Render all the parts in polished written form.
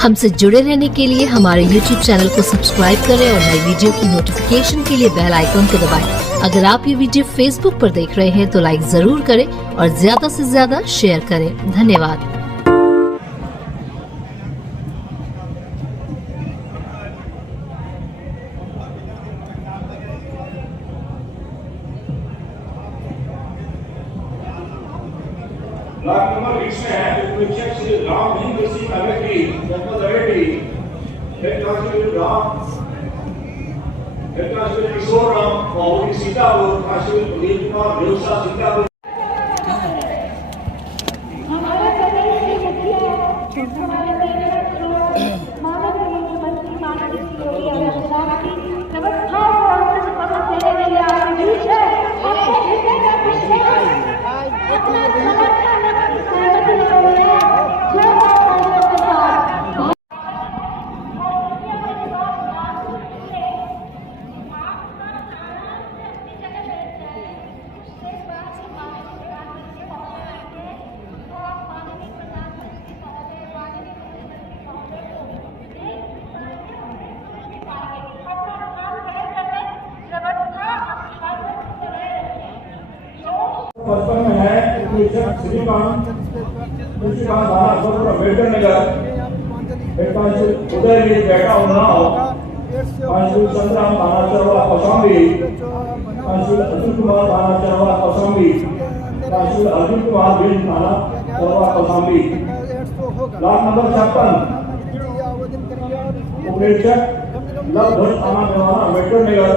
हमसे जुड़े रहने के लिए हमारे YouTube चैनल को सब्सक्राइब करें और नई वीडियो की नोटिफिकेशन के लिए बेल आइकन को दबाएं। अगर आप ये वीडियो Facebook पर देख रहे हैं तो लाइक जरूर करें और ज्यादा से ज्यादा शेयर करें। धन्यवाद। ब्लॉक नंबर 20 में है उपरीक्षक श्री राम महेंद्र सिंह अमेठी जनपद Amethi, head constable Ram, head constable Kishore Ram और सीतापुर, कांस्टेबल प्रदीप कुमार व्यवसा सीतापुर। हमारे प्रदेश के मुखिया हमारे माननीय मुख्यमंत्री माननीय योगी आदित्यनाथ की व्यवस्था और पसंद देने के लिए आपके बीच है। आपको भेजेगा पचपन में है उपरीक्षक श्रीकांत थाना अम्बेडकर नगर, हेड कांस्टेबल उदयवीर बेटा उन्नाव, कांस्टेबल संग्राम थाना चरवा कौशाम्बी, कांस्टेबल अतुल कुमार थाना चरवा कौशाम्बी, कांस्टेबल अर्जुन कुमार बिन थाना चरवा कौशाम्बी। ब्लॉक नंबर 56 उपरीक्षक लवधर थाना Dewana Ambedkar Nagar,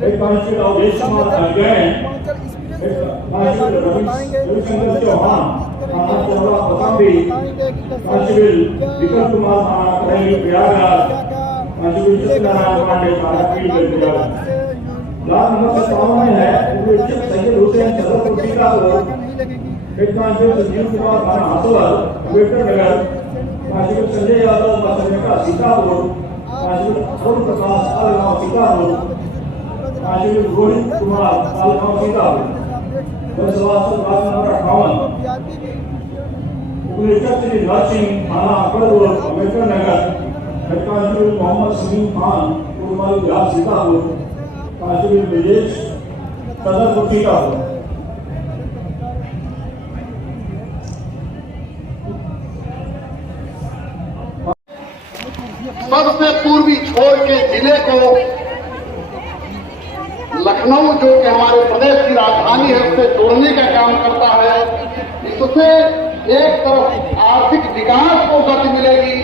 head constable Awadhesh Kumar Jain, constable Ravishankar Chauhan थाना चरवा कौशाम्बी, कांस्टेबल विक्रम कुमार थाना करेली प्रयागराज, कांस्टेबल सत्यनारायण पांडे थाना पीर प्रयागराज। ब्लॉक नंबर 57 में है उपरीक्षक सैयद हुसैन छतरपुर सीतापुर, हेड कांस्टेबल संजीव कुमार थाना Hathor Ambedkar Nagar, constable Sanjay Yadav Basreka Sitapur, constable Arun Prakash Algaon Sitapur, constable Rohit Kumar Algaon Sitapur. उपरीक्षक श्री नरसिंह थाना Akbarpur Ambedkar Nagar, head constable Mohammad Salim Khan Kurmali Bihar Sitapur, constable Brajesh Sadarpur Sitapur. सबसे पूर्वी छोर के जिले को लखनऊ, जो कि हमारे प्रदेश की राजधानी है, उससे जोड़ने का काम करता है। इससे एक तरफ आर्थिक विकास को गति मिलेगी,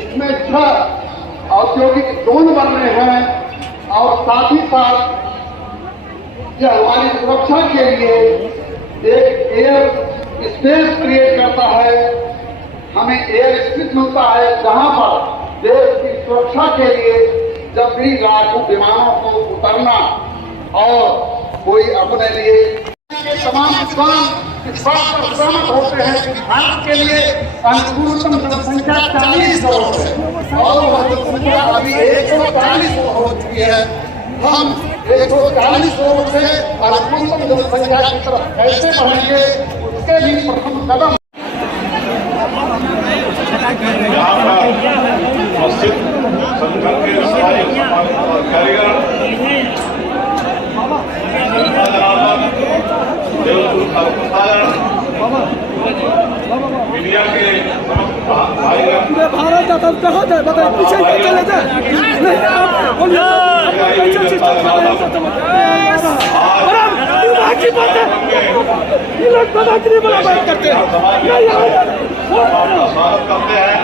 इसमें 6 औद्योगिक जोन बन रहे हैं और साथ ही साथ यह हमारी सुरक्षा के लिए एक एयर स्पेस क्रिएट करता है। हमें एयर स्पेस मिलता है जहां पर देश की सुरक्षा के लिए जब भी लाखों विमानों को उतरना और कोई अपने लिए के तमाम विद्वान इस बात पर सहमत होते हैं कि भारत के लिए अनुकूलतम जनसंख्या 40 करोड़ है और वह जनसंख्या अभी 140 करोड़ हो चुकी है। हम 140 करोड़ से अनुकूलतम जनसंख्या की तरफ कैसे बढ़ेंगे, उसके भी प्रथम कदम संगठन के कारीगर मीडिया के भारत जाता कहाँ जाए बताए, पीछे चले जाए नहीं आप बोलिए की बात है। ये लोग दादागिरी वाला बात करते हैं, स्वागत करते हैं,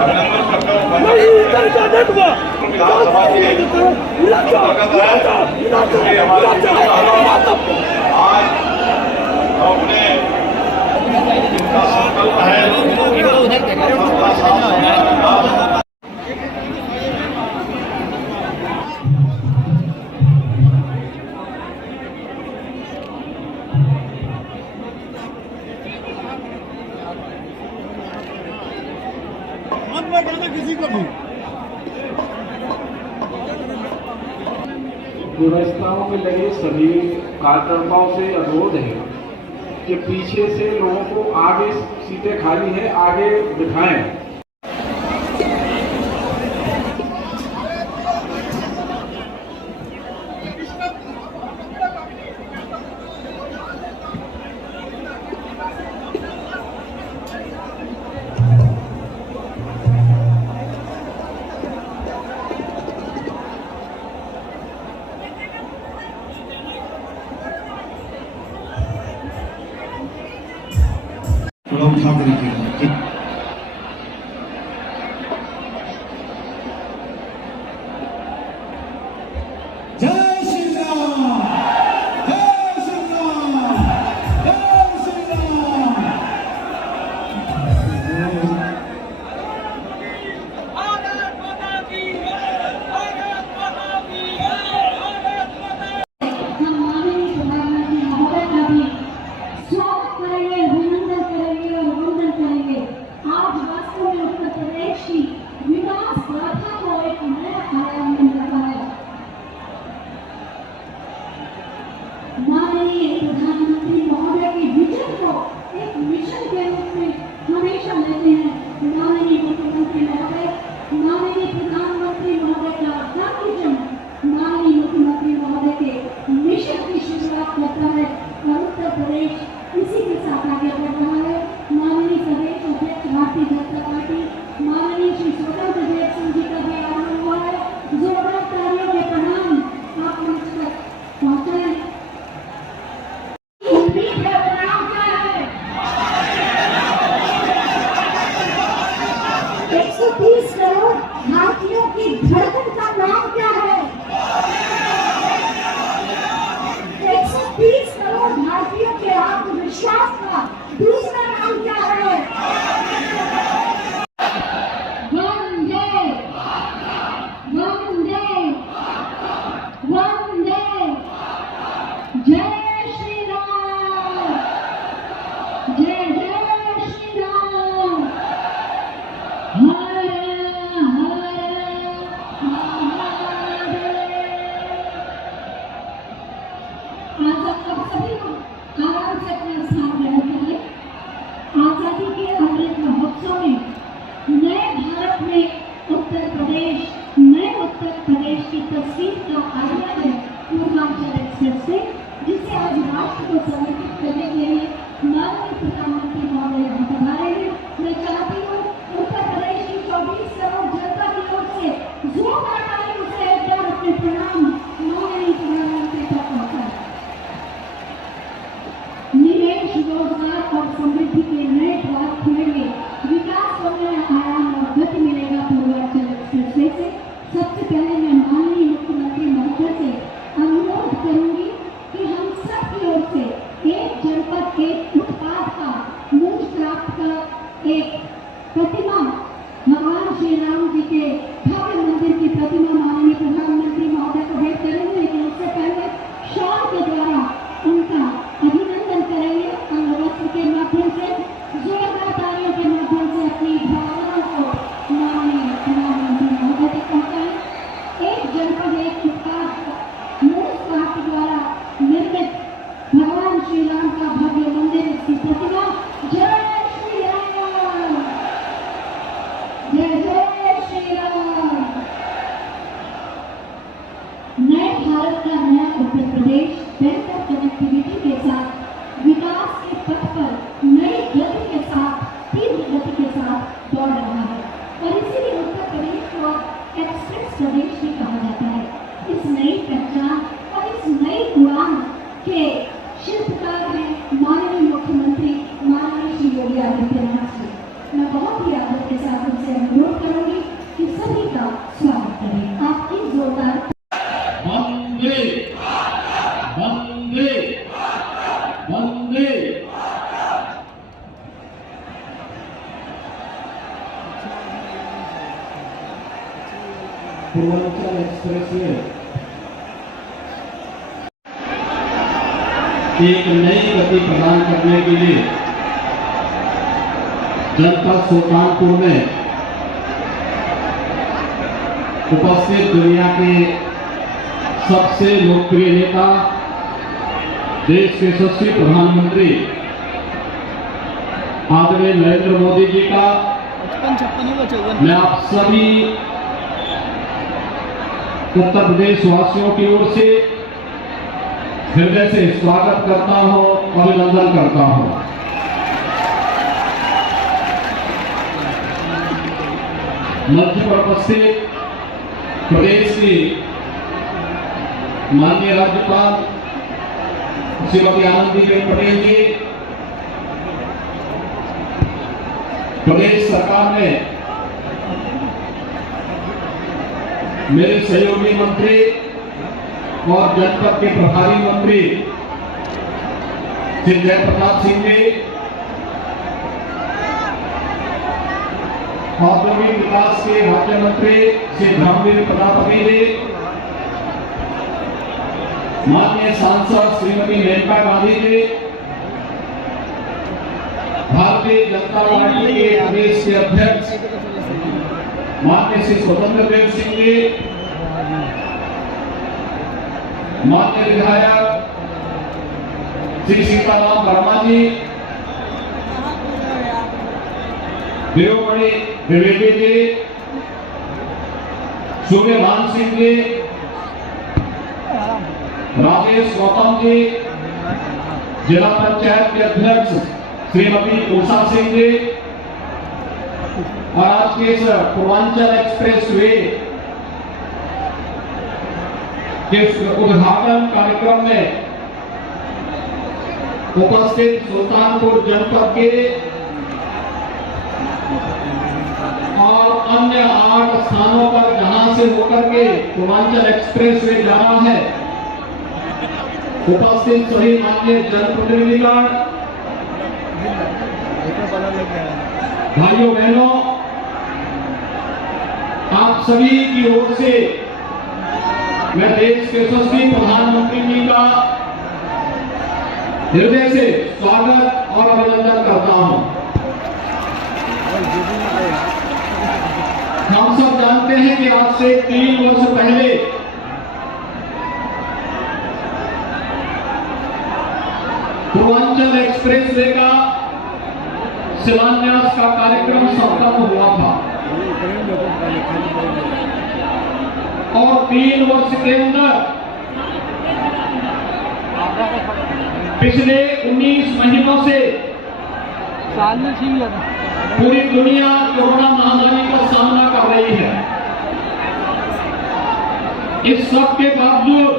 अभिनंदन करते हैं। नहीं इधर क्या देखो विधानसभा की आज अपने इनका संकल्प है किसी को भी व्यवस्थाओं में लगे सभी कार्यकर्ताओं से अनुरोध है कि पीछे से लोगों को आगे सीटें खाली है आगे बिठाएं। ठाकरे के लिए। जय श्री राम, जय श्री राम, जय श्री राम। हम माननीय प्रधानमंत्री महोदय का भी स्वागत करेंगे, अभिनंदन करेंगे और वंदन करेंगे। आज वास्तव में उत्तर प्रदेश की विकास गाथा को एक नया आयाम मिल रहा है। माननीय प्रधानमंत्री महोदय की विजन को एक मिशन के रूप में हमेशा लेते हैं। माननीय मुख्यमंत्री महोदय, माननीय प्रधानमंत्री महोदय का हर विजन माननीय मुख्यमंत्री महोदय के मिशन की शुरुआत करता है और उत्तर प्रदेश इसी के साथ आगे बढ़ रहा है। माननीय प्रदेश अध्यक्ष भारतीय जनता पार्टी माननीय श्री स्वतंत्र देव सिंह जी का भी आगमन हुआ है। जोरदार तालियों के प्रणाम आप मंच तक पहुंचाएं। उम्मीद है बनाम क्या है? 130 करोड़ भारतीयों की धड़कन का नाम क्या है? 130 करोड़ भारतीयों के आत्मविश्वास का दूसरा नाम क्या है? वंदे वंदे वंदे जय श्री राम, जय जय श्री राम। हर हर महादेव। आज आप सभी लोग आराम से अपना स्थान ग्रहण करिए। आजादी के अमृत महोत्सव में नए भारत में उत्तर प्रदेश की तस्वीर का आयोजन है पूर्वांचल एक्सप्रेस से, जिसे आज राष्ट्र को समर्पित करने के लिए माननीय प्रधानमंत्री महोदय यहाँ पधारे हैं। मैं चाहती हूँ उत्तर प्रदेश की 24 करोड़ जनता की ओर से जोरदार तालियों से एक बार अपने प्रणाम माननीय प्रधानमंत्री तक पहुँचाएं। निवेश, रोजगार और समृद्धि के नए द्वार खुलेंगे, विकास को नया आयाम और गति मिलेगा पूर्वांचल एक्सप्रेसवे से। सबसे पहले मैं माननीय मुख्यमंत्री महोदय से अनुरोध करूंगी कि हम सब की ओर से एक जनपद एक उत्पाद का मूल प्राप्त का एक प्रतिमा भगवान श्री राम जी के भव्य मंदिर की प्रतिमा माननीय प्रधानमंत्री महोदय को भेंट करेंगे। लेकिन उससे पहले शॉल के द्वारा उनका अभिनंदन करेंगे। अंगवस्त्र के माध्यम से, जोरदार तालियों के माध्यम से अपनी भावनाओं को माननीय प्रधानमंत्री महोदय तक पहुंचाएं। एक जनपद एक उत्पाद मूल प्राप्त द्वारा निर्मित भगवान श्री राम का भव्य मंदिर, इसकी प्रतिमा। जय श्री राम, जय जय श्री राम। नए भारत का नया उत्तर प्रदेश बेहतर कनेक्टिविटी के साथ विकास के पथ पर नई गति के साथ, तीव्र गति के साथ दौड़ रहा है और इसीलिए उत्तर प्रदेश को एक्सप्रेस प्रदेश भी कहा जाता है। इस नई पहचान और इस नई उड़ान के शिल्पकार हैं माननीय मुख्यमंत्री माननीय श्री योगी आदित्यनाथ जी। मैं बहुत ही आदर के साथ उनसे अनुरोध करूंगी कि सभी का स्वागत करें। आपकी जोरदार वंदे वंदे वंदे। पूर्वांचल एक्सप्रेस में एक नई गति प्रदान करने के लिए जनपद सुल्तानपुर में उपस्थित दुनिया के सबसे लोकप्रिय नेता, देश के यशस्वी प्रधानमंत्री आदरणीय नरेंद्र मोदी जी का मैं आप सभी उत्तर प्रदेश वासियों की ओर से हृदय से स्वागत करता हूं, अभिनंदन करता हूं। मंच पर उपस्थित प्रदेश की माननीय राज्यपाल श्रीमती आनंदीबेन पटेल जी, प्रदेश सरकार ने मेरे सहयोगी मंत्री और जनपद के प्रभारी मंत्री श्री जय प्रताप सिंह जी, औद्योगिक विकास के राज्य मंत्री श्री धर्मवीर प्रजापति जी, माननीय सांसद श्रीमती मेनका गांधी जी, भारतीय जनता पार्टी के प्रदेश के अध्यक्ष माननीय श्री स्वतंत्र देव सिंह जी, माननीय विधायक श्री सीताराम वर्मा जी, वीरोमणि द्विवेदी जी, सूर्यभान सिंह जी, राजेश गौतम जी, जिला पंचायत के अध्यक्ष श्रीमती उषा सिंह जी, और आज के इस पूर्वांचल एक्सप्रेस वे के उद्घाटन कार्यक्रम में उपस्थित सुल्तानपुर जनपद के और अन्य 8 स्थानों पर जहां से होकर के पूर्वांचल एक्सप्रेस वे जा रहा है, उपस्थित सभी माननीय जनप्रतिनिधिगण, भाइयों बहनों, आप सभी की ओर से मैं देश के यशस्वी प्रधानमंत्री जी का हृदय से स्वागत और अभिनंदन करता हूं। हम सब जानते हैं कि आज से 3 वर्ष पहले पूर्वांचल एक्सप्रेस वे का शिलान्यास का कार्यक्रम संपन्न हुआ था और 3 वर्ष के अंदर पिछले 19 महीनों से पूरी दुनिया कोरोना महामारी का सामना कर रही है। इस सब के बावजूद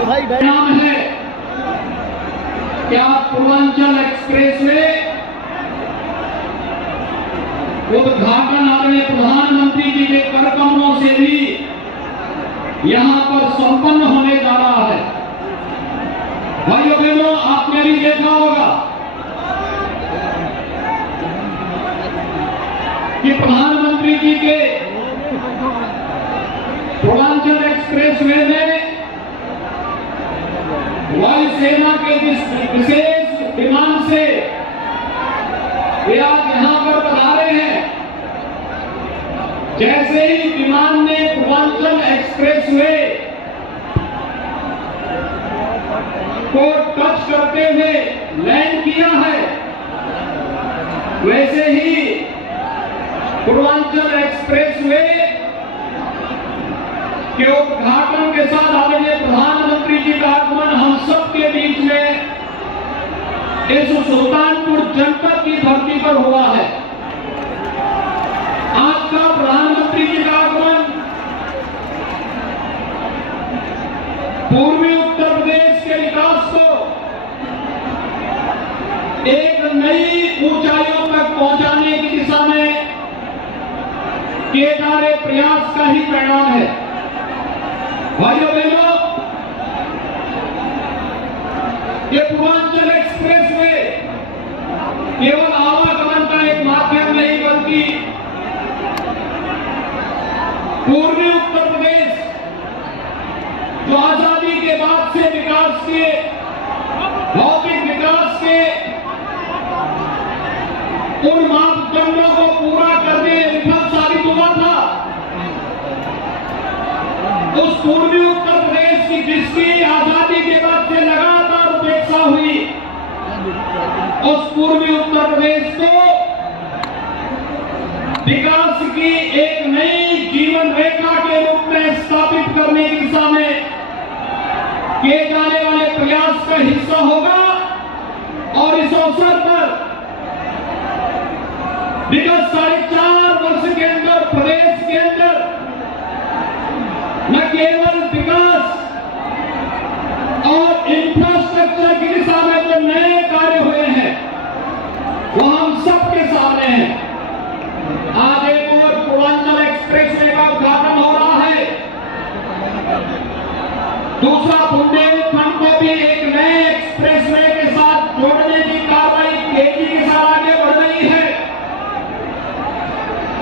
परिणाम है क्या पूर्वांचल एक्सप्रेस वे उद्घाटन आदरणीय प्रधानमंत्री जी के कार्यक्रमों से भी यहां पर संपन्न होने जा रहा है। भाइयों बहनों, आपने भी देखा होगा कि प्रधानमंत्री जी के पूर्वांचल एक्सप्रेस वे में वायुसेना के विशेष विमान से वे आज यहां पर पधारे हैं। जैसे ही विमान ने पूर्वांचल एक्सप्रेस वे को टच करते हुए लैंड किया है, वैसे ही पूर्वांचल एक्सप्रेस वे के उद्घाटन के साथ आदरणीय प्रधानमंत्री जी का आगमन हम सबके बीच में इस सुल्तानपुर जनपद की धरती पर हुआ है। आज का प्रधानमंत्री जी का आगमन पूर्वी उत्तर प्रदेश के विकास को एक नई ऊंचाइयों तक पहुंचाने की दिशा में किए जा रहे प्रयास का ही परिणाम है। भाइयों बहनों, ये पूर्वांचल एक्सप्रेस वे केवल आवागमन का एक माध्यम नहीं बल्कि पूर्वी उत्तर प्रदेश जो आजादी के बाद से विकास के भौतिक विकास के उन मापदंडों को पूरा करने में विफल साबित हुआ था, उस पूर्वी उत्तर प्रदेश की जिसकी आजादी के बाद से लगातार उपेक्षा हुई, उस पूर्वी उत्तर प्रदेश को विकास की एक नई जीवन रेखा के रूप में स्थापित करने की दिशा में किए जाने वाले प्रयास का हिस्सा होगा। और इस अवसर पर विगत 4.5 वर्ष के अंदर प्रदेश के अंदर न केवल विकास और इंफ्रास्ट्रक्चर की दिशा में जो नए कार्य हुए हैं वो हम सबके सामने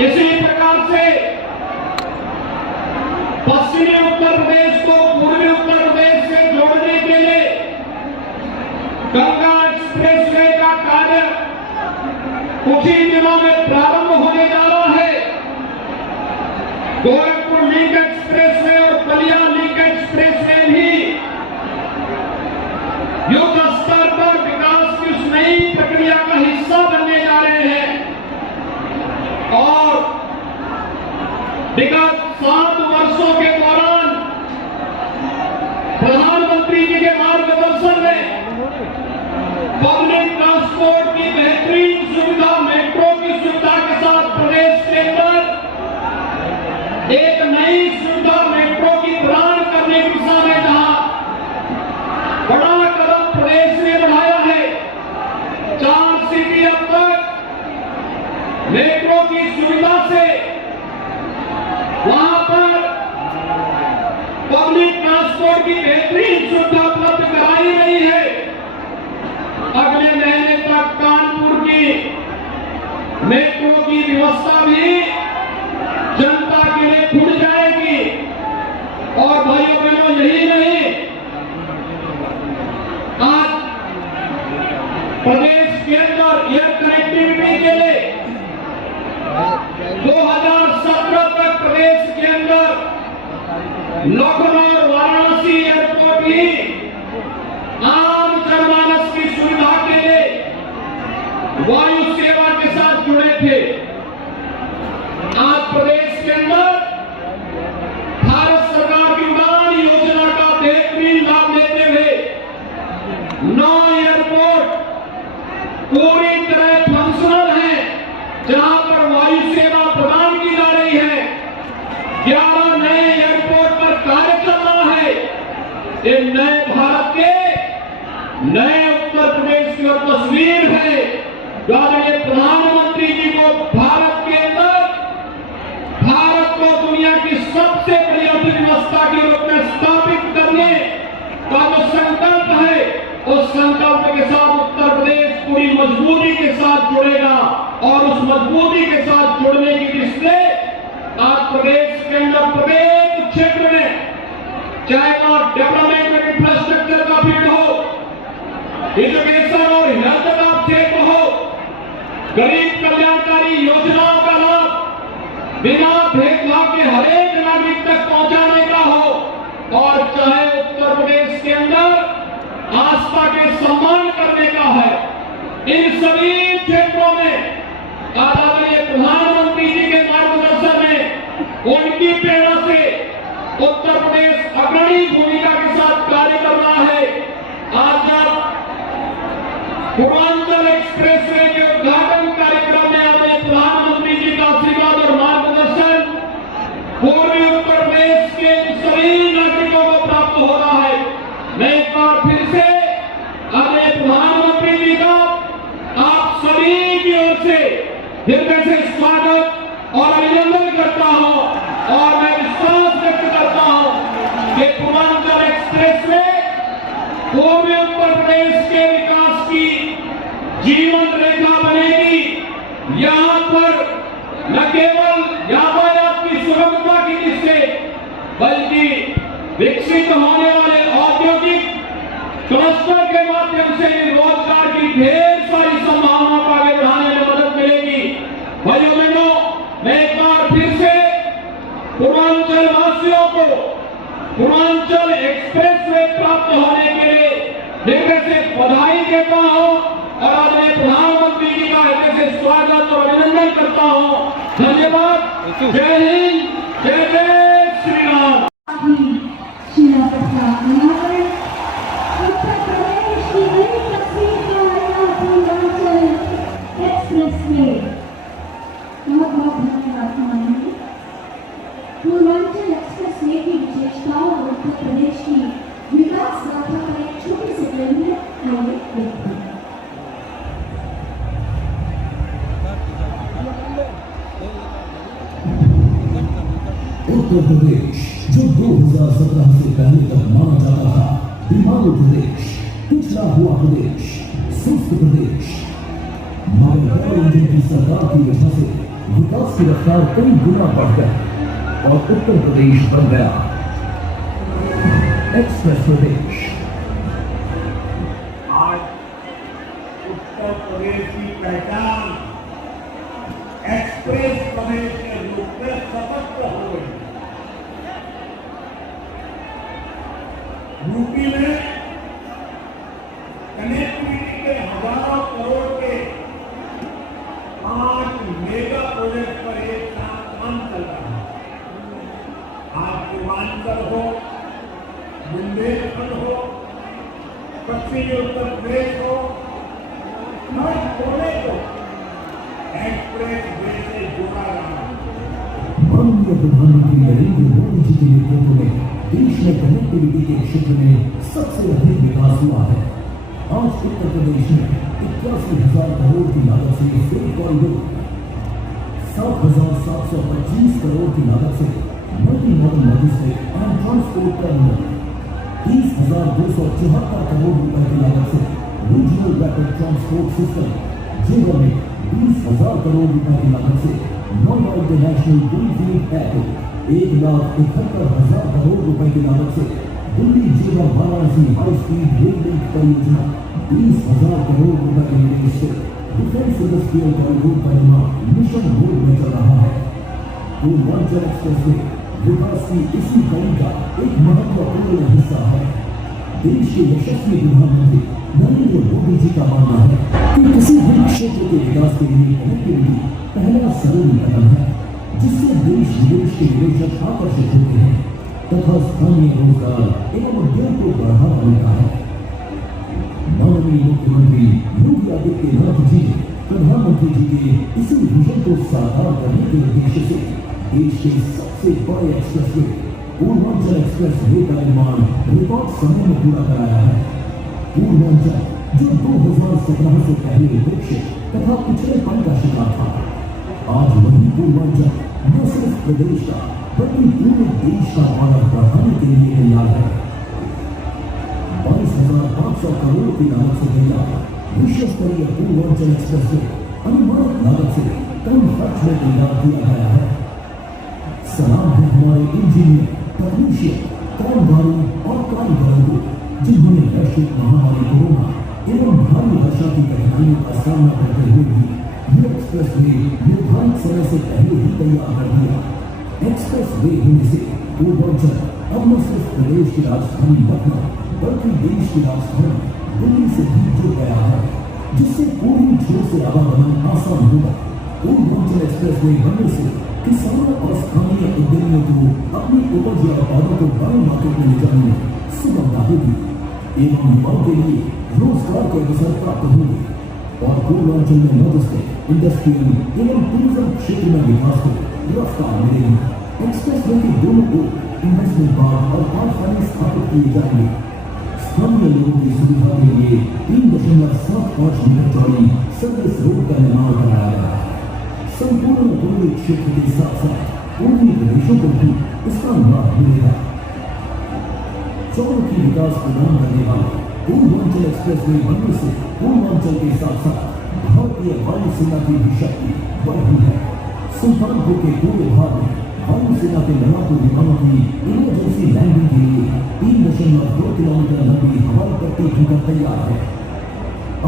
इसी प्रकार से पश्चिमी उत्तर प्रदेश को पूर्वी उत्तर प्रदेश से जोड़ने के लिए गंगा एक्सप्रेसवे का कार्य कुछ ही दिनों में प्रारंभ होने जा रहा है। गोरखपुर लिंक एक्सप्रेसवे और बलिया लिंक एक्सप्रेसवे भी युद्ध स्तर पर विकास की उस नई प्रक्रिया का हिस्सा बनने जा रहे हैं और विगत 7 वर्षों के दौरान प्रधानमंत्री जी के मार्गदर्शन में पब्लिक ट्रांसपोर्ट की बेहतरीन सुविधा, मेट्रो की सुविधा के साथ प्रदेश के अंदर एक नई सुविधा मेट्रो की प्रदान करने की दिशा में जहां बड़ा कदम प्रदेश ने बढ़ाया है। 4 सिटी अब तक मेट्रो की सुविधा से वहां पर पब्लिक ट्रांसपोर्ट की बेहतरीन सुविधा उपलब्ध कराई गई है। अगले महीने तक कानपुर की मेट्रो की व्यवस्था भी जनता के लिए खुल जाएगी। और भाइयों बहनों, यही नहीं, आज प्रदेश के अंदर एयर कनेक्टिविटी के लिए 2017 तक प्रदेश के अंदर लखनऊ और वाराणसी एयरपोर्ट ही आम जनमानस की सुविधा के लिए वायु सेवा के साथ जुड़े थे। आज प्रदेश के अंदर भारत सरकार की उड़ान योजना का बेहतरीन लाभ लेते हुए 9 एयरपोर्ट पूरी तरह फंक्शनल है, जहां पर वायु सेवा प्रदान की जा रही है। 11 नए एयरपोर्ट पर कार्य चल रहा है। ये नए भारत के, नए उत्तर प्रदेश की और तस्वीर है। आदरणीय प्रधानमंत्री जी को भारत के अंदर भारत को दुनिया की सबसे बड़ी अर्थव्यवस्था के रूप में स्थापित करने का जो संकल्प है, उस संकल्प के साथ उत्तर प्रदेश पूरी मजबूती के साथ जुड़ेगा और उस मजबूती के साथ जुड़ने की दृष्टि से आज प्रदेश के अंदर प्रत्येक क्षेत्र में, चाहे वह डेवलपमेंट में इंफ्रास्ट्रक्चर का फील्ड हो, एजुकेशन और हेल्थ का क्षेत्र हो, गरीब कल्याणकारी योजनाओं का लाभ बिना भेदभाव के हर एक नागरिक तक पहुंचाने का हो, और चाहे उत्तर प्रदेश के अंदर आस्था के सम्मान करने का है। इन सभी क्षेत्रों में आदरणीय प्रधानमंत्री जी के मार्गदर्शन में, उनकी प्रेरणा से उत्तर प्रदेश अग्रणी भूमिका के साथ कार्य कर रहा है। आज जब पूर्वांचल एक्सप्रेसवे के उद्घाटन कार्यक्रम में आदरणीय प्रधानमंत्री जी का आशीर्वाद और मार्गदर्शन पूर्वी उत्तर प्रदेश के सभी नागरिकों को प्राप्त हो रहा है। मैं एक बार फिर से आदरणीय प्रधानमंत्री जी का आप सभी की ओर से हृदय से स्वागत और अभिनंदन करता हूं और मैं विश्वास व्यक्त करता हूं कि पूर्वांचल एक्सप्रेसवे पूर्वी उत्तर प्रदेश के विकास की जीवन रेखा बनेगी। यहां पर न केवल यातायात की सुगमता की दृष्टि से, बल्कि विकसित होने वाले औद्योगिक क्लस्टर के माध्यम से रोजगार की ढेर सारी संभावनाओं को आगे बढ़ाने में मदद मिलेगी। भाइयों बहनों, मैं एक बार फिर से पूर्वांचल वासियों को पूर्वांचल एक्सप्रेसवे प्राप्त होने के लिए हृदय से बधाई देता हूं और आदरणीय प्रधानमंत्री जी का हृदय से स्वागत और अभिनंदन करता हूं। धन्यवाद। जय हिंद, जय जय श्री राम। शिला प्रसाद महाराज उत्तर प्रदेश की नई तस्वीर का नया पूर्वांचल एक्सप्रेसवे। बहुत बहुत धन्यवाद माननीय। पूर्वांचल एक्सप्रेसवे की विशेषताओं और उत्तर प्रदेश की विकास गाथा पर एक छोटी सी फिल्म है, आइए देखते हैं। उत्तर प्रदेश जो 2017 से पहले तक माना जाता था बीमारू प्रदेश, पिछड़ा हुआ प्रदेश, सुस्त प्रदेश, मगर इंजन की सरकार की वजह से विकास की रफ्तार कई गुना बढ़ गई और उत्तर प्रदेश बन गया एक्सप्रेस प्रदेश। आज उत्तर प्रदेश की पहचान एक्सप्रेस प्रदेश के रूप में सशक्त हो गई। यूपी में कनेक्टिविटी के हजारों करोड़ के 5 मेगा प्रोजेक्ट पर एक साथ काम चल रहा है। आज पूर्वांचल हो, बुंदेलखंड हो, पश्चिमी उत्तर प्रदेश हो, हर कोने को एक्सप्रेस वे से जोड़ा रहा है। माननीय प्रधानमंत्री नरेंद्र मोदी जी के नेतृत्व में देश में कनेक्टिविटी के क्षेत्र में सबसे अधिक विकास हुआ है। आज उत्तर प्रदेश में 81,000 करोड़ की लागत से फ्रेट कॉरिडोर, 7,725 करोड़ की लागत से multi modal logistic and transport terminal, 30,274 crore रुपए की लागत से रीजनल रैपिड ट्रांसपोर्ट सिस्टम, जेवर में 20,000 करोड़ रुपए की लागत से Noida international greenfield airport, 1,71,000 crore रुपए की लागत से दिल्ली जेवर Varanasi high speed rail link परियोजना, 20,000 करोड़ रुपए के निवेश से डिफेंस इंडस्ट्रियल कॉरिडोर का निर्माण मिशन मोड में चल रहा है। पूर्वांचल एक्सप्रेस वे विकास की इसी कड़ी का एक महत्वपूर्ण हिस्सा है। देश के यशस्वी प्रधानमंत्री नरेंद्र मोदी जी का मानना है कि किसी भी क्षेत्र के विकास के लिए कनेक्टिविटी पहला जरूरी कदम है, जिससे देश विदेश के निवेशक आकर्षित होते हैं तथा स्थानीय रोजगार एवं उद्योग को बढ़ावा मिलता है। माननीय मुख्यमंत्री योगी आदित्यनाथ जी ने प्रधानमंत्री जी के इसी विजन को साकार करने के उद्देश्य से देश के सबसे बड़े express way Purvanchal express way का निर्माण रिकॉर्ड समय में पूरा कराया है। पूर्वांचल जो 2017 से पहले विकसित तथा पिछड़ेपन का शिकार था, आज वही पूर्वांचल न सिर्फ प्रदेश का बल्कि पूरे देश का ऑर्डर बढ़ाने के लिए तैयार है। 22,500 करोड़ की लागत से तैयार विश्व स्तरीय पूर्वांचल एक्सप्रेस वे अनुमानित लागत से कम खर्च में तैयार किया गया है। सलाम है हमारे इंजीनियर, तकनीशियन, कामगारों और कारीगरों को, जिन्होंने वैश्विक महामारी कोरोना एवं भारी वर्षा की कठिनाइयों का सामना करते हुए भी ये एक्सप्रेस वे निर्धारित समय से पहले ही तैयार कर दिया। एक्सप्रेस वे होने से पूर्वांचल अब न सिर्फ प्रदेश की राजधानी लखनऊ बल्कि देश की राजधानी दिल्ली से भी जुड़ गया है, जिससे पूरी छोर से आवागमन आसान होगा। पूर्वांचल एक्सप्रेस वे बनने से किसानों और स्थानीय उद्यमियों को अपनी उपज या उत्पादों को बड़े मार्केट में ले जाने में सुगमता होगी एवं युवाओं के लिए रोजगार के अवसर प्राप्त होंगे और पूर्वांचल में लॉजिस्टिक, इंडस्ट्रियल एवं टूरिज्म क्षेत्र में विकास को रफ्तार मिलेगी। एक्सप्रेस वे के दोनों ओर इन्वेस्टमेंट पार्क और कार फाइनेंस स्थापित किए जाएंगे। स्थानीय लोगों की सुविधा के लिए 3.75 मीटर चौड़ी सर्विस रोड का निर्माण कराया गया है। संपूर्ण पूर्वी क्षेत्र के साथ साथ पूर्वी प्रदेशों को भी इसका लाभ मिलेगा। चौमुखी विकास प्रदान करने वाले पूर्वांचल एक्सप्रेस वे बनने से पूर्वांचल के साथ साथ भारतीय वायुसेना की भी शक्ति बढ़ी है। सुल्तानपुर के पूरे भाग में वायुसेना के लड़ाकू विमानों की इमरजेंसी लैंडिंग के लिए 3.2 किलोमीटर लंबी हवाई पट्टी खुलकर तैयार है।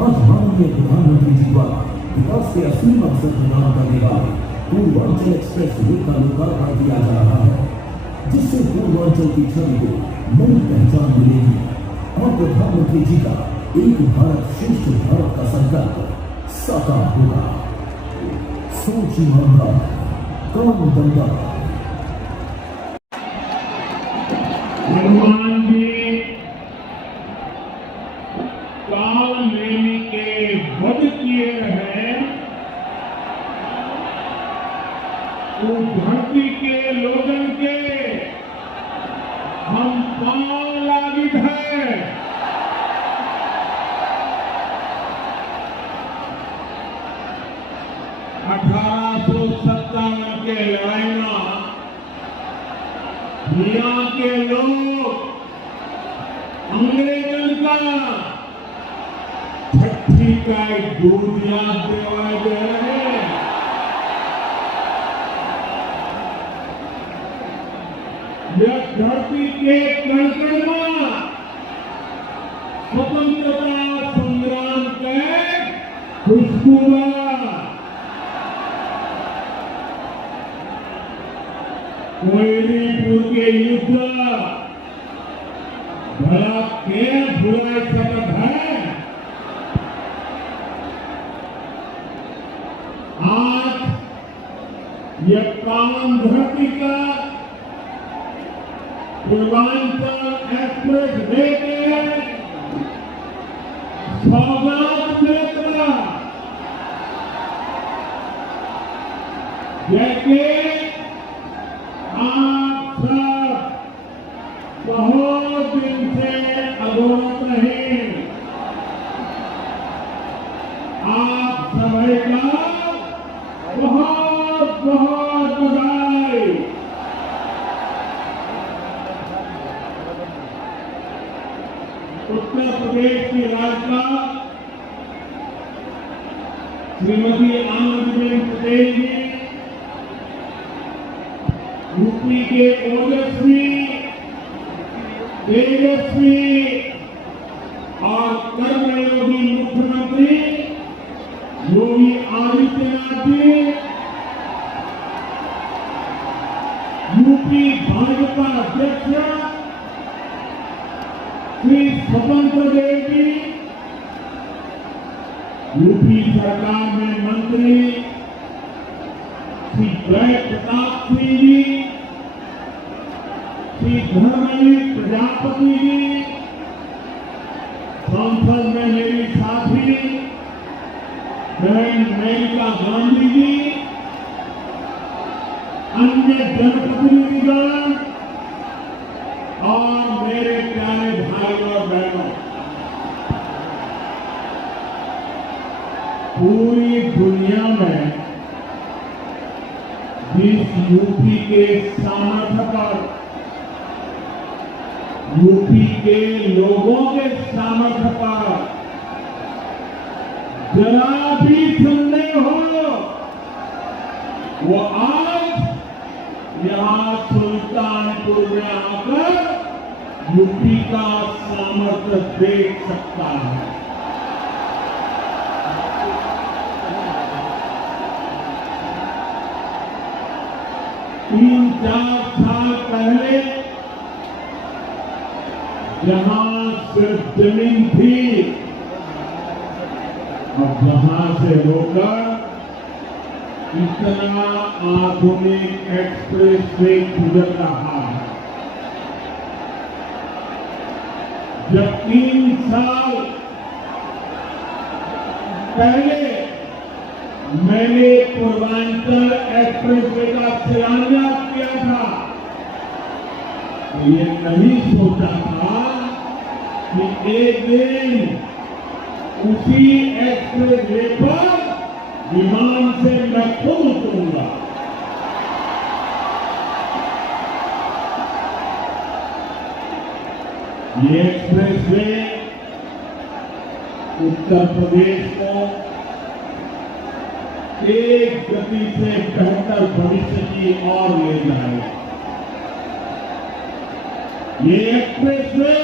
आज माननीय प्रधानमंत्री जी द्वारा विकास के असली मकसद प्रदान करने वाले पूर्वांचल एक्सप्रेस वे का लोकार्पण किया जा रहा है, जिससे पूर्वांचल की छवि को नई पहचान मिलेगी और प्रधानमंत्री जी का एक भारत श्रेष्ठ भारत का संकल्प साकार होगा। सोच ईमानदार, काम दमदार। हनुमान जी काल नेमी के वध किए हैं, तो धरती के लोगन के हम पांव लागित है। 1857 के लड़ाइया यहाँ के लोग अंग्रेजन का छठी का दूध याद दिलवाए दे रहे हैं। यह धरती के कण-कण में स्वतंत्रता संग्राम के खुशबू कोयलीपुर के युद्ध भला क्या बुराई सकत है। आज यह पावन धरती का पूर्वांचल एक्सप्रेस वे के सौगात मिलता जैसे आप सब बहुत दिन से अगोरत रहे। आप सभी का बहुत बहुत बधाई। उत्तर प्रदेश की राज्यपाल श्रीमती आनंदीबेन पटेल जी, यूपी के ओजस्वी, तेजस्वी और कर्मयोगी मुख्यमंत्री योगी आदित्यनाथ जी, यूपी भाजपा अध्यक्ष श्री स्वतंत्र देव जी, यूपी सरकार में मंत्री श्री जय प्रताप सिंह जी, श्री धर्मवीर प्रजापति जी, संसद में मेरी साथी बहन मेनका गांधी जी, अन्य जनप्रतिनिधिगण और मेरे प्यारे भाई और बहनों, पूरी दुनिया में जिस यूपी के सामर्थ्य पर, यूपी के लोगों के सामर्थ्य पर जरा भी संदेह हो, वो आज यहां सुल्तानपुर में आकर यूपी का सामर्थ्य देख सकता है। तीन चार साल पहले जहां सिर्फ जमीन थी, अब वहां से होकर इतना आधुनिक एक्सप्रेस वे गुजर रहा है। जब 3 साल पहले मैंने पूर्वांचल एक्सप्रेस वे का शिलान्यास किया था, तो ये नहीं सोचा था कि एक दिन उसी एक्सप्रेस वे पर विमान से मैं खुद उतरूंगा। ये एक्सप्रेस वे उत्तर प्रदेश को एक गति से बेहतर भविष्य की ओर ले जाएगा। ये एक्सप्रेस वे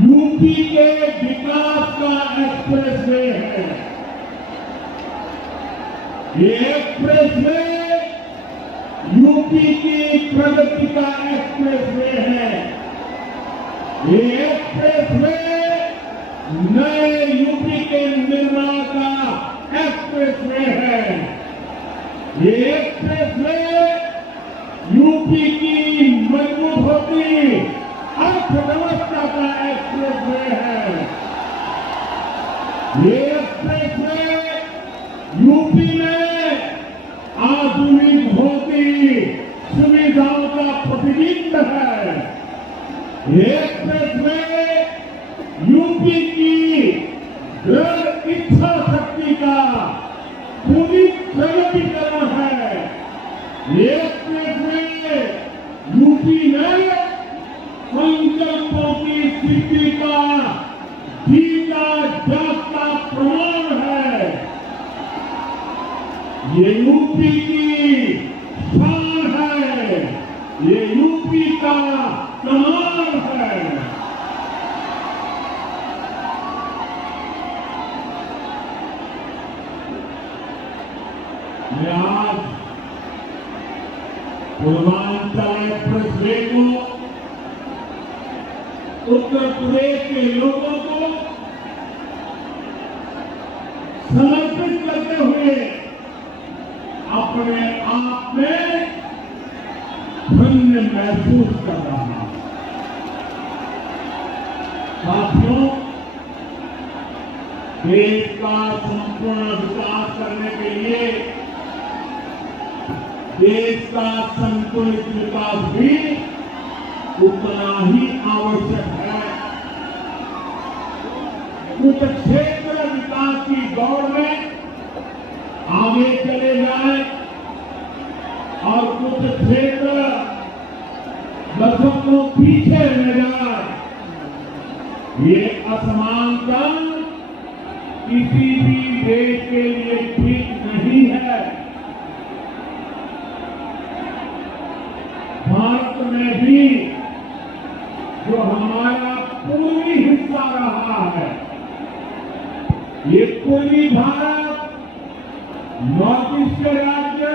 यूपी के विकास का एक्सप्रेस वे है। ये एक्सप्रेस वे यूपी की प्रगति का एक्सप्रेस वे है। ये एक्सप्रेस वे नए यूपी के निर्माण का एक्सप्रेस वे है। ये एक्सप्रेस वे यूपी की मजबूत होती अर्थव्यवस्था का एक्सप्रेस वे है। ये एक्सप्रेस वे यूपी में आधुनिक होती सुविधाओं का प्रतिबिंब है। ये एक्सप्रेस वे यूपी की दृढ़ इच्छा शक्ति का पूरी प्रगतिकरण है। ये एक्सप्रेस वे यूपी में संकल्पों की सिद्धि का जीता जागता प्रमाण है। ये यूपी की शान है। ये यूपी का कमाल है। मैं आज पूर्वांचल एक्सप्रेसवे को, उत्तर प्रदेश के लोगों को समर्पित करते हुए अपने आप में धन्य महसूस कर रहा हूं। साथियों, देश का संपूर्ण विकास करने के लिए देश का संतुलित विकास भी उतना ही आवश्यक है। कुछ क्षेत्र विकास की दौड़ में आगे चले जाए और कुछ क्षेत्र दशकों पीछे रह जाए, ये असमानता किसी भी देश के लिए ठीक नहीं है। भारत में भी जो हमारा पूर्वी हिस्सा रहा है, ये पूर्वी भारत, नॉर्थ ईस्ट के राज्य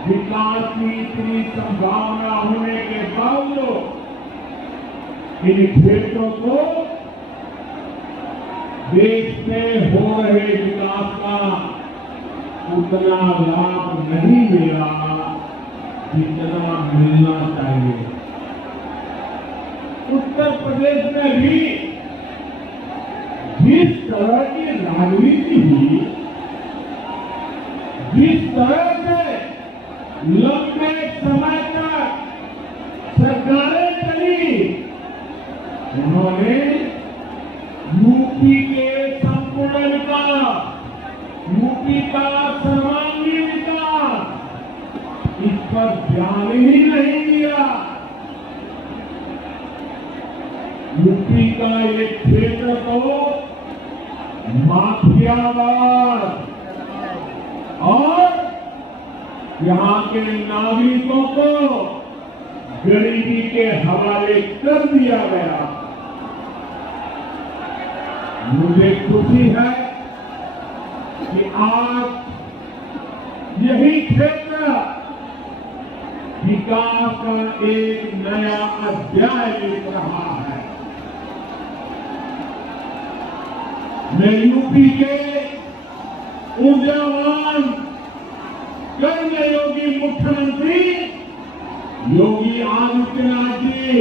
विकास की इतनी संभावना होने के बावजूद इन क्षेत्रों को देश में हो रहे विकास का उतना लाभ नहीं मिला जितना मिलना चाहिए। उत्तर प्रदेश में भी जिस तरह की राजनीति हुई, जिस तरह से लंबे समय तक सरकारें चली, उन्होंने यूपी के संपूर्ण विकास, यूपी का सर्वांगीण विकास, इस पर ध्यान ही नहीं दिया। यूपी का एक क्षेत्र तो माफियावाद और यहाँ के नागरिकों को गरीबी के हवाले कर दिया गया। मुझे खुशी है कि आज यही क्षेत्र विकास का एक नया अध्याय लिख रहा है। मैं यूपी के ऊर्जावान कर्मयोगी मुख्यमंत्री योगी आदित्यनाथ जी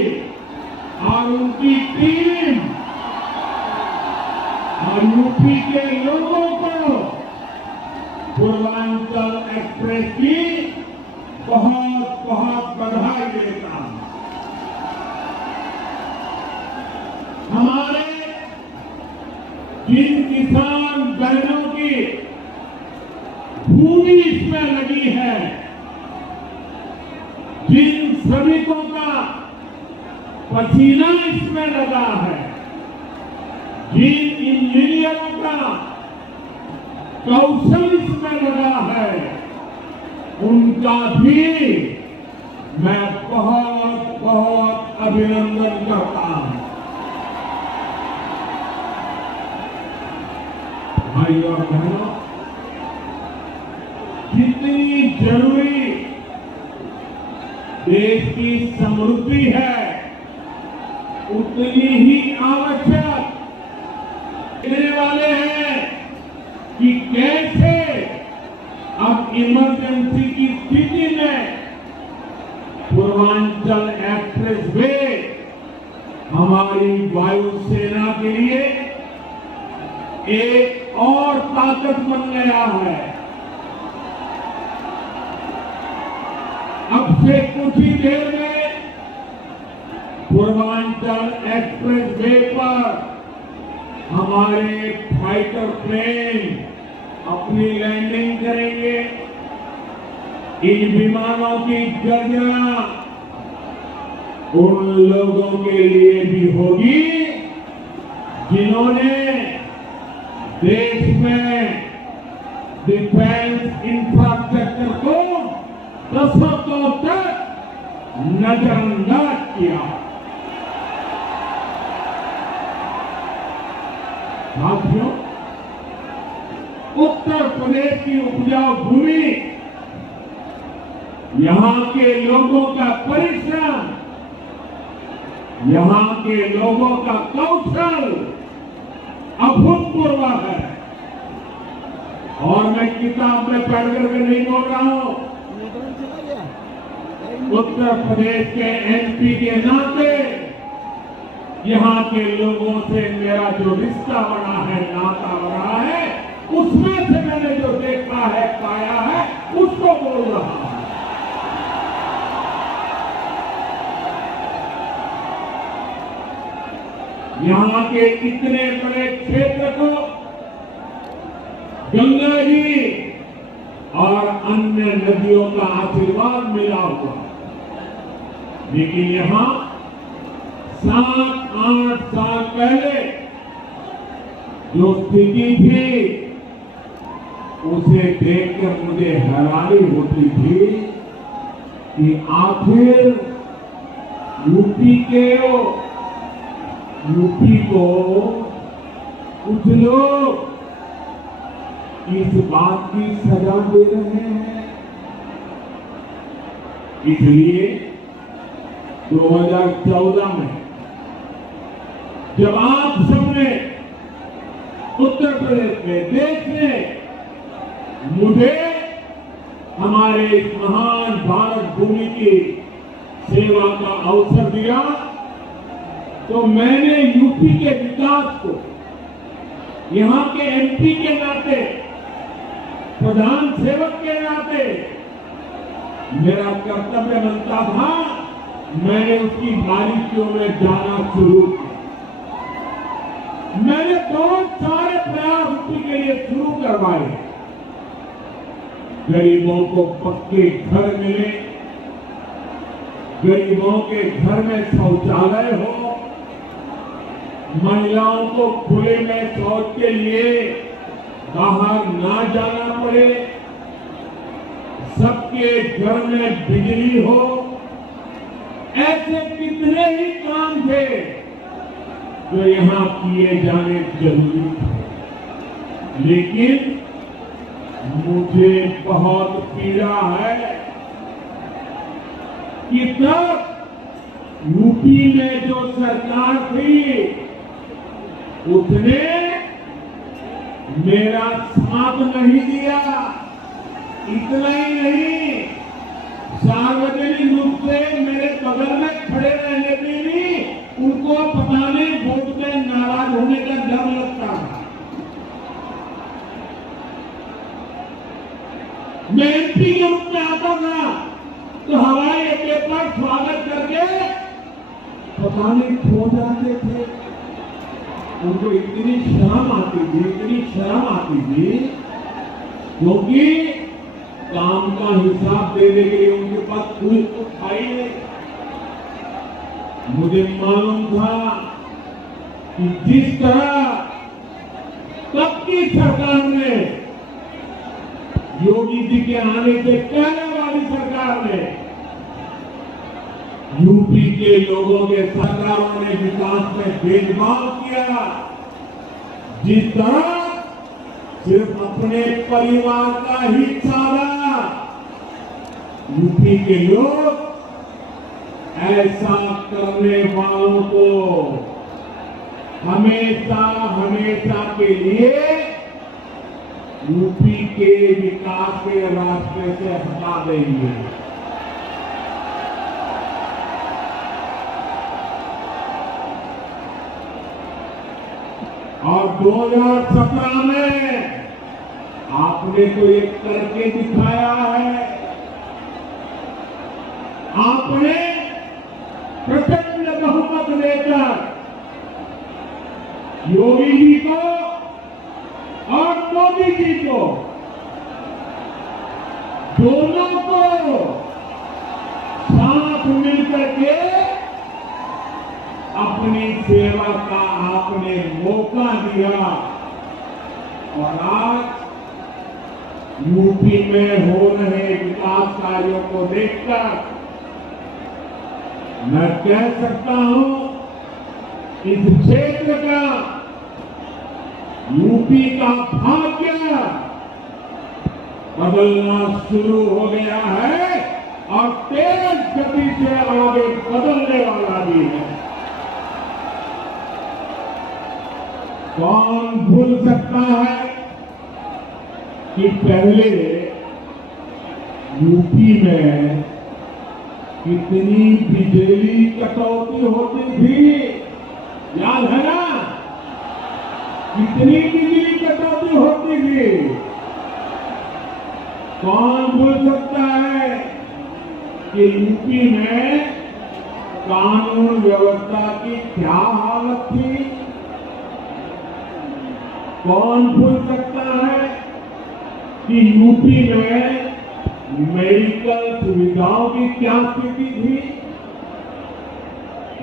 और उनकी टीम और यूपी के लोगों को पूर्वांचल एक्सप्रेस की बहुत बहुत बधाई देता हूं। हमारे जिन किसान बहनों की भूमि इसमें लगी है, जिन श्रमिकों का पसीना इसमें लगा है, जिन इंजीनियरों का कौशल इसमें लगा है, उनका भी मैं बहुत बहुत अभिनंदन करता हूं। भाई और बहनों, जितनी जरूरी देश की समृद्धि है, उतनी ही आवश्यक कहने वाले हैं कि कैसे अब इमरजेंसी की स्थिति में पूर्वांचल एक्सप्रेसवे हमारी वायुसेना के लिए एक और ताकत बन गया है। अब से कुछ ही देर में पूर्वांचल एक्सप्रेसवे पर हमारे फाइटर प्लेन अपनी लैंडिंग करेंगे। इन विमानों की गर्जना उन लोगों के लिए भी होगी जिन्होंने देश में डिफेंस इंफ्रास्ट्रक्चर को दशकों तक नजरअंदाज किया। साथियों, उत्तर प्रदेश की उपजाऊ भूमि, यहां के लोगों का परिश्रम, यहां के लोगों का कौशल अभूतपूर्व है। और मैं किताब में पढ़ करके नहीं बोल रहा हूं, उत्तर प्रदेश के एमपी के नाते यहां के लोगों से मेरा जो रिश्ता बना है, नाता बना है, उसमें से मैंने जो देखा है, पाया है, उसको बोल रहा हूं। यहां के इतने बड़े क्षेत्र को गंगा जी और अन्य नदियों का आशीर्वाद मिला हुआ, लेकिन यहां 7-8 साल पहले जो स्थिति थी, उसे देखकर मुझे हैरानी होती थी कि आखिर यूपी को कुछ लोग इस बात की सजा दे रहे हैं। इसलिए 2014 में जब आप सबने उत्तर प्रदेश में, देश ने मुझे हमारे इस महान भारत भूमि की सेवा का अवसर दिया, तो मैंने यूपी के विकास को यहां के एमपी के नाते, प्रधान सेवक के नाते मेरा कर्तव्य बनता था। मैंने उसकी बारीकियों में जाना शुरू किया। मैंने बहुत सारे प्रयास उसी के लिए शुरू करवाए। गरीबों को पक्के घर मिले, गरीबों के घर में शौचालय हो, महिलाओं को खुले में शौच के लिए बाहर ना जाना पड़े, सबके घर में बिजली हो। ऐसे कितने ही काम थे जो यहां किए जाने जरूरी थे, लेकिन मुझे बहुत पीड़ा है कि तब यूपी में जो सरकार थी, उसने मेरा साथ नहीं दिया। इतना ही नहीं, सार्वजनिक रूप से मेरे बगल में खड़े रहने पे भी उनको पता नहीं वोट से नाराज होने का डर लगता है। मैं एमपी के रूप में आता था तो हवाई अड्डे पर स्वागत करके पता नहीं खो जाते थे। उनको इतनी शर्म आती थी, क्योंकि काम का हिसाब देने के लिए उनके पास कुछ तो था ही नहीं। मुझे मालूम था कि जिस तरह तब की सरकार ने, योगी जी के आने से पहले वाली सरकार ने, यूपी के लोगों के सरकारों ने विकास में भेदभाव किया। जिस तरह सिर्फ अपने परिवार का ही सहारा, यूपी के लोग ऐसा करने वालों को हमेशा के लिए यूपी के विकास के रास्ते से हटा देंगे। और 2017 में आपने तो एक करके दिखाया है। आपने प्रचंड बहुमत लेकर योगी जी को और मोदी जी को, दोनों को साथ मिलकर के अपनी सेवा का आपने मौका दिया। और आज यूपी में हो रहे विकास कार्यों को देखकर मैं कह सकता हूं इस क्षेत्र का यूपी का भाग्य बदलना शुरू हो गया है और तेज गति से आगे बदलने वाला भी है। कौन भूल सकता है कि पहले यूपी में कितनी बिजली कटौती होती थी, याद है ना? कितनी बिजली कटौती होती थी? कौन भूल सकता है कि यूपी में कानून व्यवस्था की क्या हालत थी? कौन भूल सकता है कि यूपी में मेडिकल सुविधाओं की क्या स्थिति थी?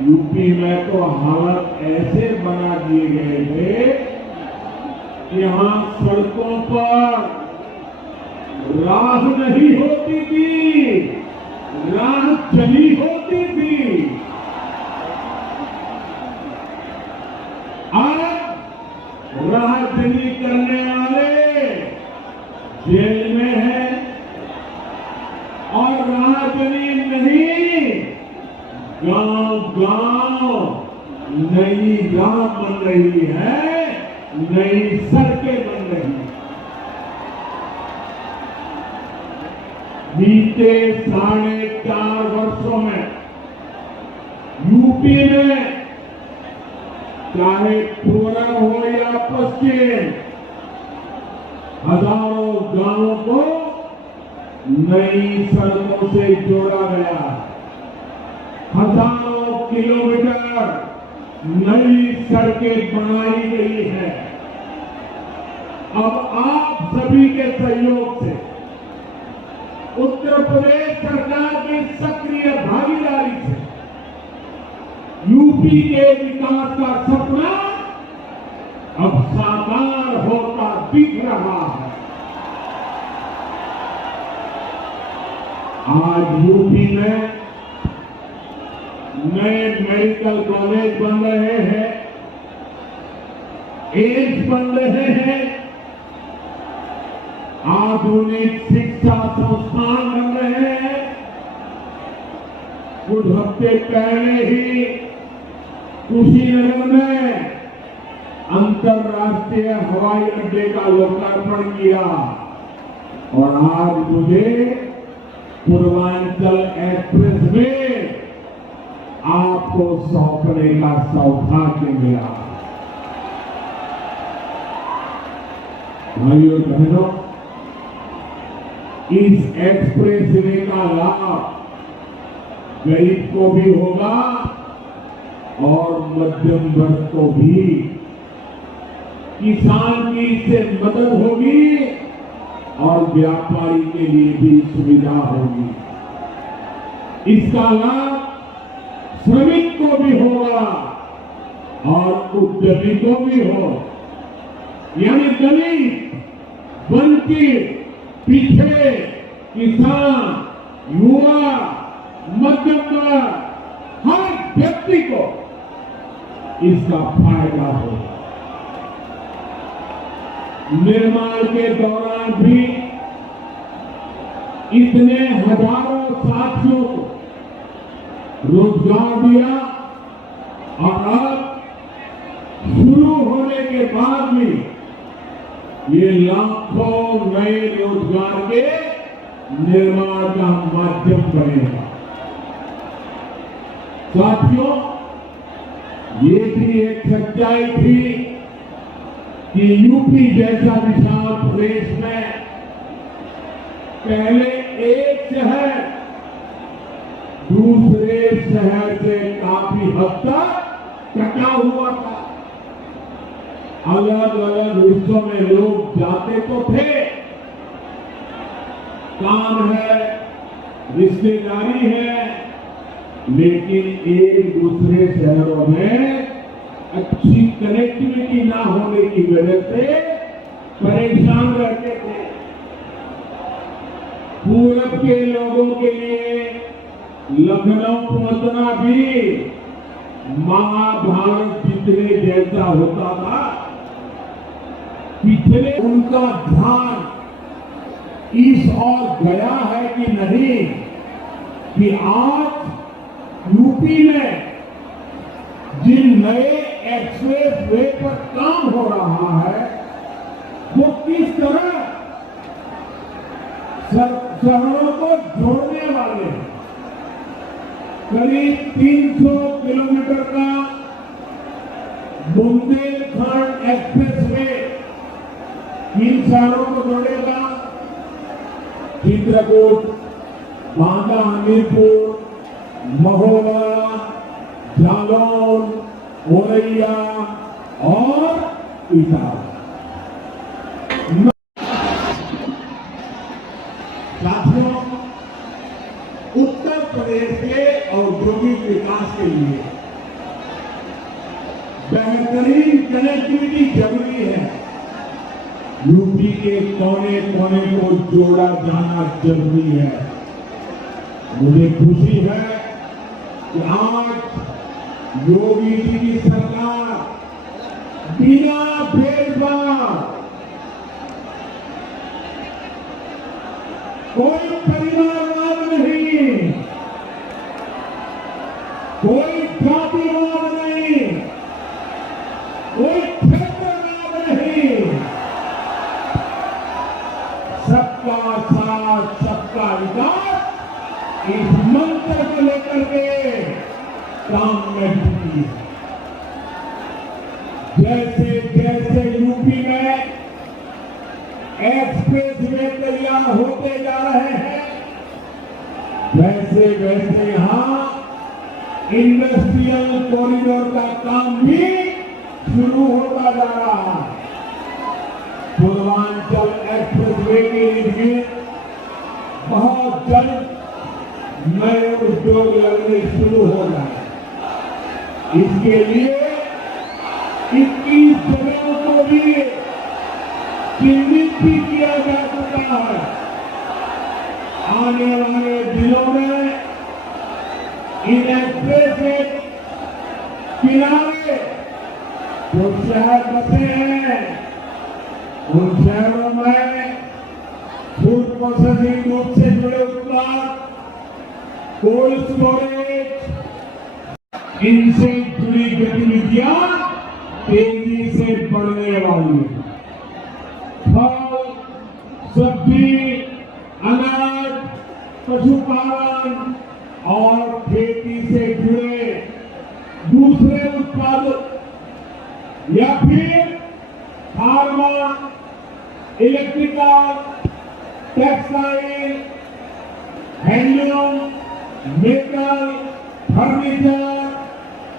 यूपी में तो हालत ऐसे बना दिए गए थे कि यहां सड़कों पर राह नहीं होती थी, राह चली होती थी। अब राह चली करने वाले जेल में है और राह चली नहीं, गांव-गांव नई राह बन रही है, नई सड़कें बन रही हैं। बीते 4.5 वर्षों में यूपी में चाहे पूरब हो या पश्चिम, हजारों गांवों को नई सड़कों से जोड़ा गया। हजारों किलोमीटर नई सड़कें बनाई गई है। अब आप सभी के सहयोग से, उत्तर प्रदेश सरकार की सक्रिय भागीदारी से यूपी के विकास का सपना अब साकार होता दिख रहा है। आज यूपी में नए मेडिकल कॉलेज बन रहे हैं, एम्स बन रहे हैं, आधुनिक शिक्षा संस्थान बन रहे हैं। कुछ हफ्ते पहले ही कुशीनगर में अंतर्राष्ट्रीय हवाई अड्डे का लोकार्पण किया और आज मुझे पूर्वांचल एक्सप्रेस में आपको सौंपने का सौभाग्य मिला। भाइयों बहनों, इस एक्सप्रेस वे का लाभ गरीब को भी होगा और मध्यम वर्ग को भी। किसान की इससे मदद होगी और व्यापारी के लिए भी सुविधा होगी। इसका लाभ श्रमिक को भी होगा और उद्यमी को भी हो, यानी दलित, वंचित, पिछड़े, किसान, युवा, मध्यम वर्ग, हर व्यक्ति को इसका फायदा होगा। निर्माण के दौरान भी इतने हजारों साथियों को रोजगार दिया और अब शुरू होने के बाद भी ये लाखों नए रोजगार के निर्माण का माध्यम बनेगा। साथियों, ये भी एक सच्चाई थी कि यूपी जैसा विशाल प्रदेश में पहले एक शहर दूसरे शहर से काफी हद तक कटा हुआ था। अलग अलग हिस्सों में लोग जाते तो थे, काम है, रिश्तेदारी है, लेकिन एक दूसरे शहरों में अच्छी कनेक्टिविटी ना होने की वजह से परेशान रहते थे। पूरब के लोगों के लिए लखनऊ पहुंचना भी महाभारत जितने जैसा होता था। पिछले उनका ध्यान इस ओर गया है कि नहीं कि आज यूपी में जिन नए एक्सप्रेस वे पर काम हो रहा है वो किस तरह शहरों को जोड़ने वाले करीब 300 किलोमीटर का बुंदेलखंड एक्सप्रेस वे किन शहरों को जोड़ेगा? चित्रकूट, बांदा, हमीरपुर, महोबा, जालौन, औरैया और इटावा। साथियों, उत्तर प्रदेश के औद्योगिक विकास के लिए बेहतरीन कनेक्टिविटी जरूरी है। यूपी के कोने कोने को जोड़ा जाना जरूरी है। मुझे खुशी है कि आज योगी जी की सरकार बिना भेदभाव, कोई परिवारवाद नहीं, कोई जातिवाद नहीं, कोई क्षेत्रवाद नहीं, सबका साथ सबका विकास इस मंत्र को लेकर के काम में जुटी है। जैसे जैसे यूपी में एक्सप्रेस वे तैयार होते जा रहे हैं, वैसे वैसे यहां इंडस्ट्रियल कॉरिडोर का काम भी शुरू होता जा रहा है। पूर्वांचल एक्सप्रेस वे के लिए बहुत जल्द नए उद्योग लगने शुरू हो जाए। इसके लिए 21 जगहों को भी चिन्हित भी किया जा चुका है। आने वाले दिनों में इन एक्सप्रेस वे किनारे जो शहर बसे हैं, उन शहरों में फूड प्रोसेसिंग ग्रुप से जुड़े उत्पाद, कोल्ड स्टोरेज, इनसे जुड़ी गतिविधियां तेजी से बढ़ने वाली है। फल, सब्जी, अनाज, पशुपालन और खेती से जुड़े दूसरे उत्पाद या फिर pharma, electrical, textile, handloom, metal, furniture,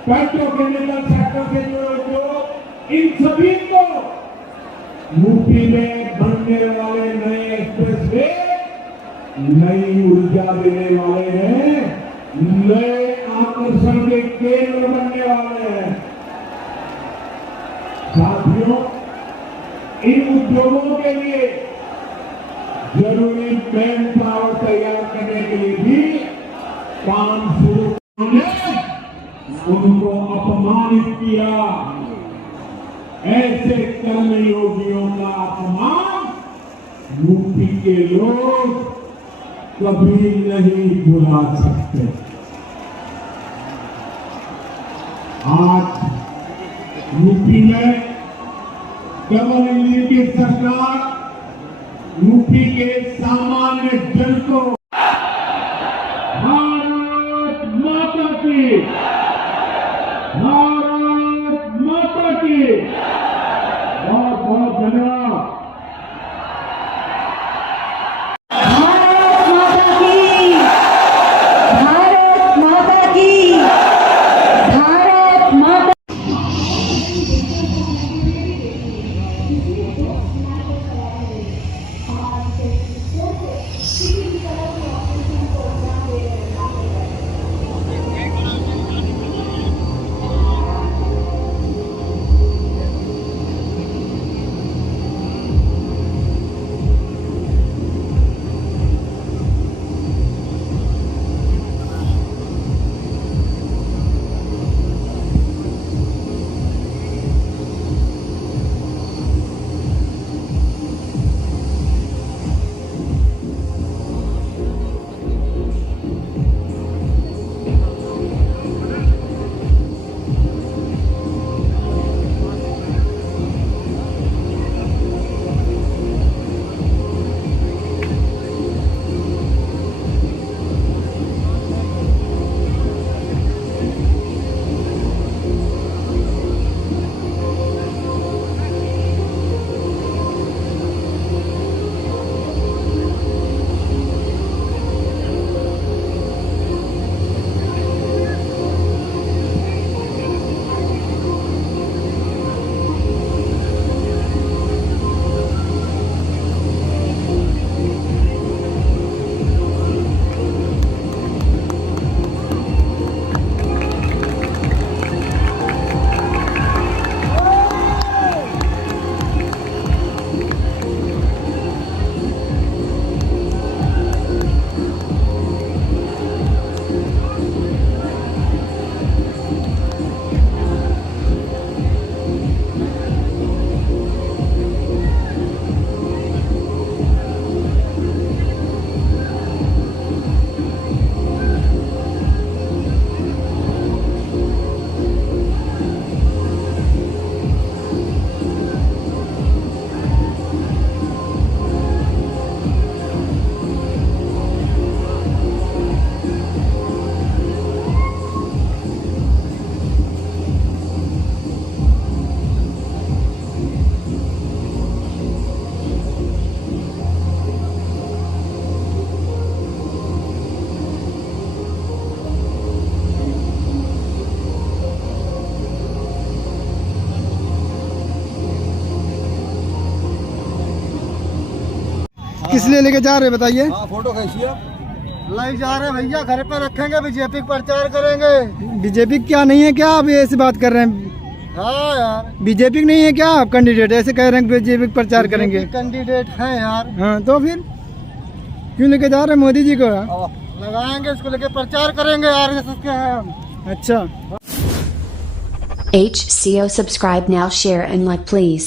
petrochemical sector से जुड़े उद्योग, इन सभी को यूपी में बनने वाले नए एक्सप्रेस वे नई ऊर्जा देने वाले हैं, नए आकर्षण के केंद्र बनने वाले हैं। साथियों, इन उद्योगों के लिए जरूरी मैन पावर तैयार करने के लिए भी काम शुरू करने उनको अपमानित किया। ऐसे कर्मयोगियों का अपमान यूपी के लोग कभी नहीं भुला सकते। आज यूपी में केवल इंडिया की सरकार यूपी के सामान्य जन को भारत माता की, भारत माता की बहुत बहुत धन्यवाद। भारत माता की, भारत माता की, भारत माता। आज लिए लेके जा रहे बताइए? हाँ, फोटो खींचिए। ले जा रहे भैया, घर पे रखेंगे, बीजेपी प्रचार करेंगे। बीजेपी क्या नहीं है क्या? आप ऐसी बात कर रहे हैं? हाँ यार, बीजेपी नहीं है क्या आप कैंडिडेट? ऐसे कह रहे हैं बीजेपी प्रचार करेंगे। कैंडिडेट है यार। हाँ तो फिर क्यों लेके जा रहे हैं मोदी जी को? लगाएंगे, इसको लेके प्रचार करेंगे यार, के हैं हम। अच्छा। HCO subscribe now, share and like please.